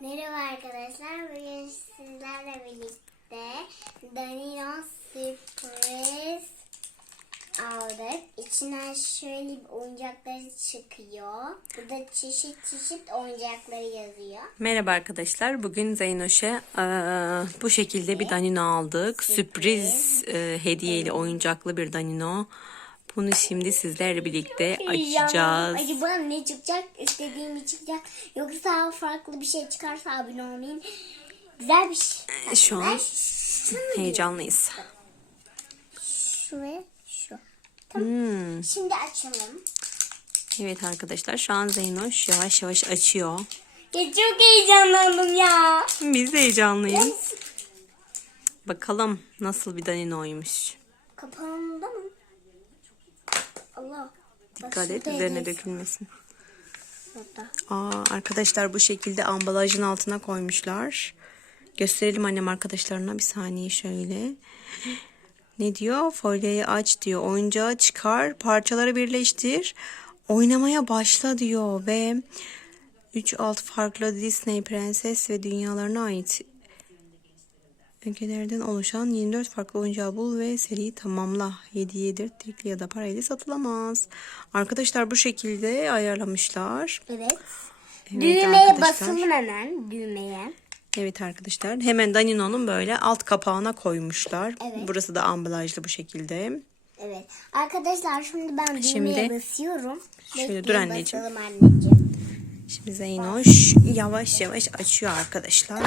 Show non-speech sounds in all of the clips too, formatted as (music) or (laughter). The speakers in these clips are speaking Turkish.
Merhaba arkadaşlar. Bugün sizlerle birlikte Danino sürpriz aldık. İçinden şöyle bir oyuncakları çıkıyor. Burada çeşit çeşit oyuncakları yazıyor. Merhaba arkadaşlar. Bugün Zeynoş'e eee, bu şekilde bir Danino aldık. Sürpriz eee, hediyeli oyuncaklı bir Danino. Bunu şimdi sizlerle birlikte açacağız. Acaba ne çıkacak? İstediğim mi çıkacak? Yoksa farklı bir şey çıkarsa abone olmayın. Güzel bir şey. Şu an heyecanlıyız. Şu ve şu. Tamam. Hmm, Şimdi açalım. Evet arkadaşlar şu an Zeynoş yavaş yavaş açıyor. Ya çok heyecanlandım ya. Biz de heyecanlıyız. Bakalım nasıl bir Danino'ymuş. Kapağında mı? Allah. Dikkat et üzerine dökülmesin. burada. Aa, arkadaşlar bu şekilde ambalajın altına koymuşlar. Gösterelim annem arkadaşlarına bir saniye şöyle. Ne diyor? Folyeyi aç diyor. Oyuncağı çıkar, parçaları birleştir. Oynamaya başla diyor ve 3 alt farklı Disney prenses ve dünyalarına ait ülkelerden oluşan 24 farklı oyuncağı bul ve seriyi tamamla. 7 yedir, trikli ya da parayla satılamaz. Arkadaşlar bu şekilde ayarlamışlar. Evet. Evet Düğmeye basalım hemen. Düğmeye. Evet arkadaşlar. Hemen Danino'nun böyle alt kapağına koymuşlar. Evet. Burası da ambalajlı bu şekilde. Evet. Arkadaşlar şimdi ben düğmeye Şimdi- basıyorum. Şöyle dur Bekleyin, anneciğim. Basalım anneciğim. Şimdi Zeynoş yavaş yavaş açıyor arkadaşlar.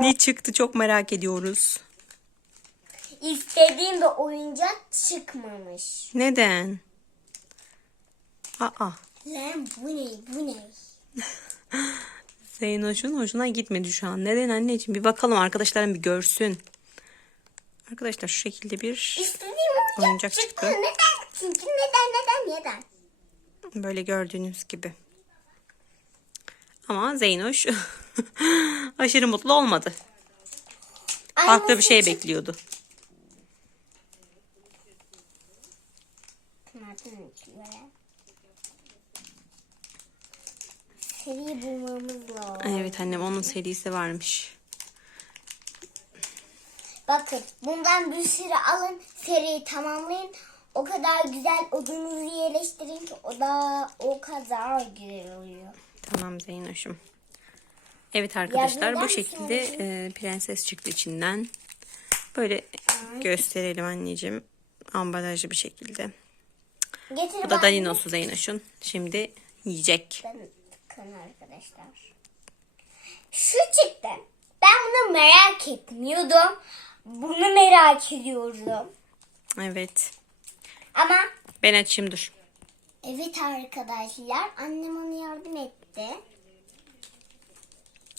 Ne çıktı çok merak ediyoruz. İstediğim bir oyuncak çıkmamış. Neden? Aa, Lan bu ne bu ne? Zeynoş'un hoşuna gitmedi şu an. Neden anneciğim? Bir bakalım arkadaşlarım bir görsün. Arkadaşlar şu şekilde bir İstediğim oyuncak, Oyuncak çıktı. çıktı. Neden? Çünkü neden neden neden? Böyle gördüğünüz gibi. Ama Zeynoş (laughs) aşırı mutlu olmadı. Farklı bir şey çıktı. bekliyordu. Seri bulmamız lazım. Evet annem onun serisi varmış. Bakın bundan bir sürü alın seriyi tamamlayın. O kadar güzel odunuzu yerleştirin ki o da o kadar güzel oluyor. Tamam Zeynoş'um. Evet arkadaşlar bu şekilde misin e, prenses çıktı içinden. Böyle gösterelim anneciğim. Ambalajlı bir şekilde. Getir Bu da Danino'su Zeynoş'un. Şimdi yiyecek. Bakın arkadaşlar. Şu çıktı. Ben bunu merak etmiyordum. Bunu merak ediyordum. Evet. Ama Ben açayım dur. evet arkadaşlar annem ona yardım etti.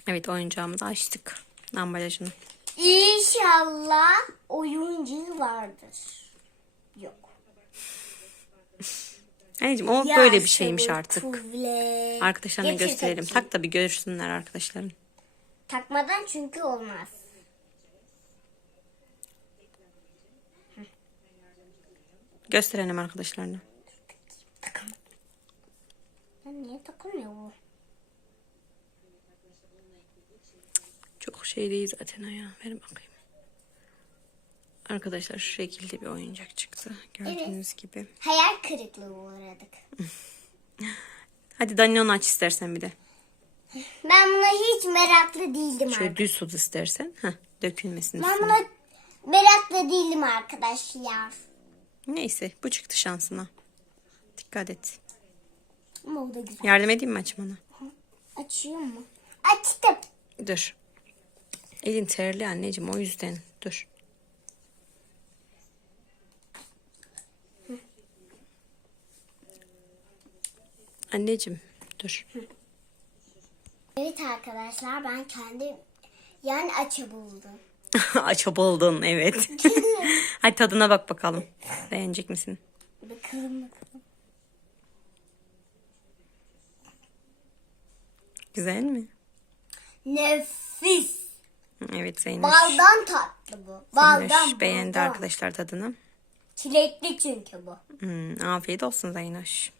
Evet oyuncağımızı açtık. Ambalajını. İnşallah oyuncu vardır. Yok. (laughs) Anneciğim o Ya böyle bir şeymiş artık. tuvle. Arkadaşlarına Getir gösterelim. takayım. Tak da bir görsünler arkadaşların. Takmadan çünkü olmaz. Gösterelim arkadaşlarına. Ya niye takılmıyor bu? Çok şey değil zaten o ya. Ver bakayım. Arkadaşlar şu şekilde bir oyuncak çıktı. Gördüğünüz gibi. Hayal kırıklığı uğradık. (laughs) Hadi Danilon aç istersen bir de. Ben buna hiç meraklı değildim Şöyle arkadaşlar. düz tut istersen. Heh, dökülmesin Ben üstüne. buna meraklı değilim arkadaşlar. Neyse bu çıktı şansına. Dikkat et. Ama o da güzel. Yardım edeyim mi açmana? Açıyor mu? Açtım. Dur. Elin terli anneciğim o yüzden. Dur. Anneciğim dur. Evet arkadaşlar ben kendi yani açabildim. (laughs) Açabıldın evet. (laughs) Hadi tadına bak bakalım. Beğenecek misin? bakalım bakalım. Güzel mi? Nefis. Evet Zeynep. Baldan tatlı bu. Baldan Zeynoş beğendi baldan. arkadaşlar tadını. Çilekli çünkü bu. Hmm, afiyet olsun Zeynoş.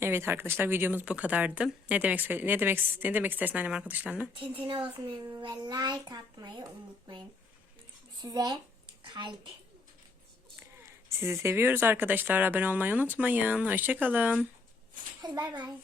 Evet arkadaşlar videomuz bu kadardı. Ne demek ne demek ne demek istersin annem arkadaşlarına? Tintine basmayı ve like atmayı unutmayın. Size kalp. Sizi seviyoruz arkadaşlar. Abone olmayı unutmayın. Hoşçakalın. Hadi bay bay.